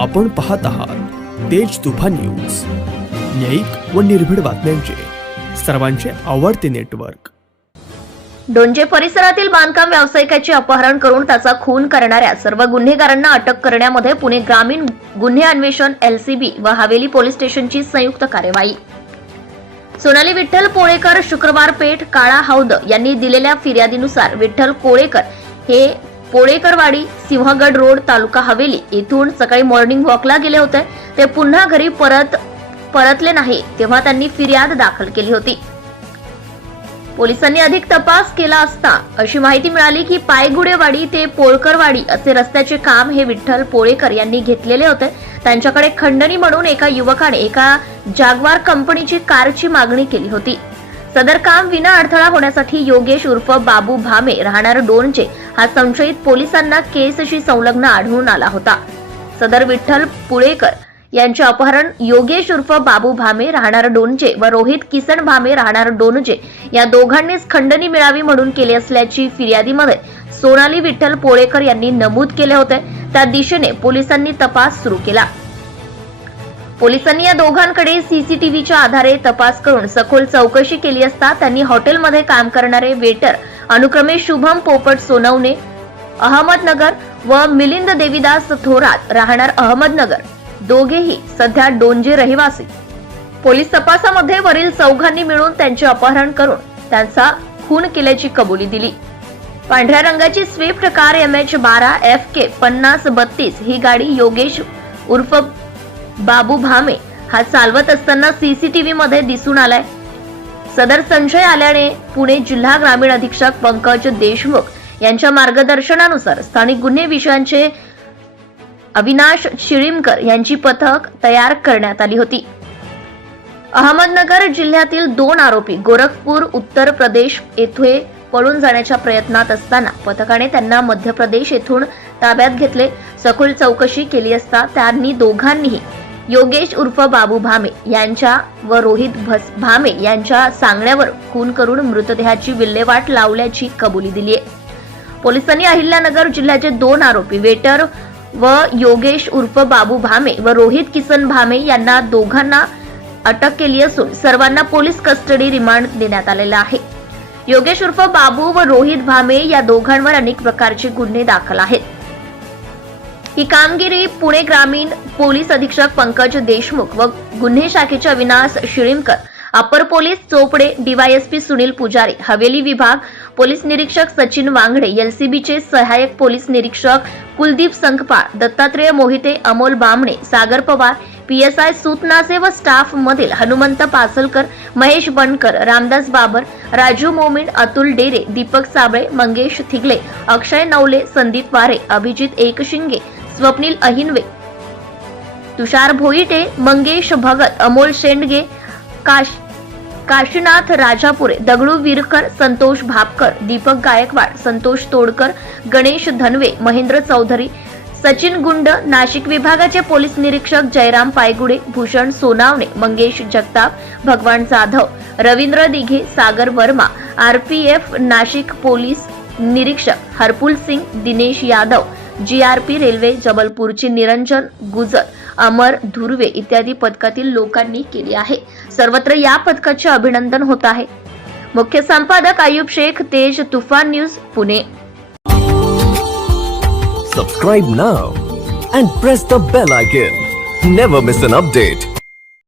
आपण पाहत आहात तेज तुफान न्यूज. न्यायिक व निर्भीड बातम्यांचे. सर्वांचे आवडते नेटवर्क. डोंजे परिसरातील बांधकाम व्यावसायिकाचे अपहरण करून त्याचा खून करणाऱ्या सर्व गुन्हेगारांना अटक करण्यामध्ये पुणे ग्रामीण गुन्हे अन्वेषण एलसीबी व हवेली पोलीस स्टेशनची संयुक्त कार्यवाही. सोनाली विठ्ठल पोळेकर शुक्रवार पेठ काळा हौद यांनी दिलेल्या फिर्यादीनुसार विठ्ठल कोळेकर हे पोळेकरवाडी सिंहगड रोड तालुका हवेली येथून सकाळी मॉर्निंग वॉकला गेले होते. ते पुन्हा घरी परत परतले नाही तेव्हा त्यांनी फिर्याद दाखल केली होती. पोलिसांनी अधिक तपास केला असता अशी माहिती मिळाली की पायगुडेवाडी ते पोळकरवाडी असे रस्त्याचे काम हे विठ्ठल पोळेकर यांनी घेतलेले होते. त्यांच्याकडे खंडणी म्हणून एका युवकाने एका जागवार कंपनीची कारची मागणी केली होती. सदर काम विना अडथळा होण्यासाठी योगेश उर्फ बाबू भामे राहणार डोनचे. हा संशयित पोलिसांना केसशी संलग्न आढळून आला होता. सदर विठ्ठल पुळेकर यांचे अपहरण योगेश उर्फ बाबू भामे राहणार डोनचे व रोहित किसन भामे राहणार डोनजे या दोघांनीच खंडणी मिळावी म्हणून केले असल्याची फिर्यादीमध्ये सोनाली विठ्ठल पोळेकर यांनी नमूद केले होते. त्या दिशेने पोलिसांनी तपास सुरू केला. पोलिसांनी या दोघांकडे सीसीटीव्हीच्या आधारे तपास करून सखोल चौकशी केली असता त्यांनी हॉटेलमध्ये काम करणारे वेटर अनुक्रमे शुभम पोपट सोनवणे अहमदनगर व मिलिंद देवीदास थोरात राहणार अहमदनगर. दोघेही सध्या डोंजे रहिवासी. पोलीस तपासामध्ये वरील चौघांनी मिळून त्यांचे अपहरण करून त्यांचा खून केल्याची कबुली दिली. पांढऱ्या रंगाची स्विफ्ट कार एम एच बारा एफ के पन्नास बत्तीस ही गाडी योगेश उर्फ बाबू भामे हा चालवत असताना सीसीटीव्ही मध्ये दिसून आलाय. सदर संशय आल्याने पुणे जिल्हा ग्रामीण अधीक्षक पंकज देशमुख यांच्या मार्गदर्शनानुसार स्थानिक गुन्हे विषयांचे अविनाश शिळीमकर यांची पथक तयार करण्यात आली होती. अहमदनगर जिल्ह्यातील दोन आरोपी गोरखपूर उत्तर प्रदेश येथे पळून जाण्याच्या प्रयत्नात असताना पथकाने त्यांना मध्य प्रदेश येथून ताब्यात घेतले. सखोल चौकशी केली असता त्यांनी दोघांनीही योगेश उर्फ बाबू भामे यांच्या व रोहित भस भामे यांच्या सांगण्यावर खून करून मृतदेहाची विल्हेवाट लावल्याची कबुली दिली आहे. पोलिसांनी अहिल्यानगर जिल्ह्याचे दोन आरोपी वेटर व योगेश उर्फ बाबू भामे व रोहित किसन भामे यांना दोघांना अटक केली असून सर्वांना पोलीस कस्टडी रिमांड देण्यात आलेला आहे. योगेश उर्फ बाबू व रोहित भामे या दोघांवर अनेक प्रकारचे गुन्हे दाखल आहेत. ही कामगिरी पुणे ग्रामीण पोलीस अधीक्षक पंकज देशमुख व गुन्हे शाखेचे अविनाश शिळीमकर अपर पोलीस चोपडे डीवायएसपी सुनील पुजारी हवेली विभाग पोलीस निरीक्षक सचिन वांगडे एलसीबीचे सहाय्यक पोलीस निरीक्षक कुलदीप संकपाळ दत्तात्रेय मोहिते अमोल बामणे सागर पवार पीएसआय सूतनासे व स्टाफ मधील हनुमंत पासलकर महेश बनकर रामदास बाबर राजू मोमीन अतुल डेरे दीपक साबळे मंगेश थिगले अक्षय नवले संदीप वारे अभिजित एकशिंगे स्वप्नील अहिनवे. तुषार भोईटे मंगेश भगत अमोल शेंडगे काश काशीनाथ राजापुरे दगडू विरकर संतोष भापकर दीपक गायकवाड संतोष तोडकर गणेश धनवे महेंद्र चौधरी सचिन गुंड नाशिक विभागाचे पोलीस निरीक्षक जयराम पायगुडे भूषण सोनावणे मंगेश जगताप भगवान जाधव रवींद्र दिघे सागर वर्मा आरपीएफ नाशिक पोलीस निरीक्षक हरपुल सिंग दिनेश यादव जीआरपी रेल्वे जबलपूरची निरंजन गुजर अमर धुर्वे इत्यादी पथकातील लोकांनी केली आहे. सर्वत्र या पथकाचे अभिनंदन होत आहे. मुख्य संपादक Ayub Shaikh Tej Tufan news Pune. Subscribe now and press the bell icon never miss an update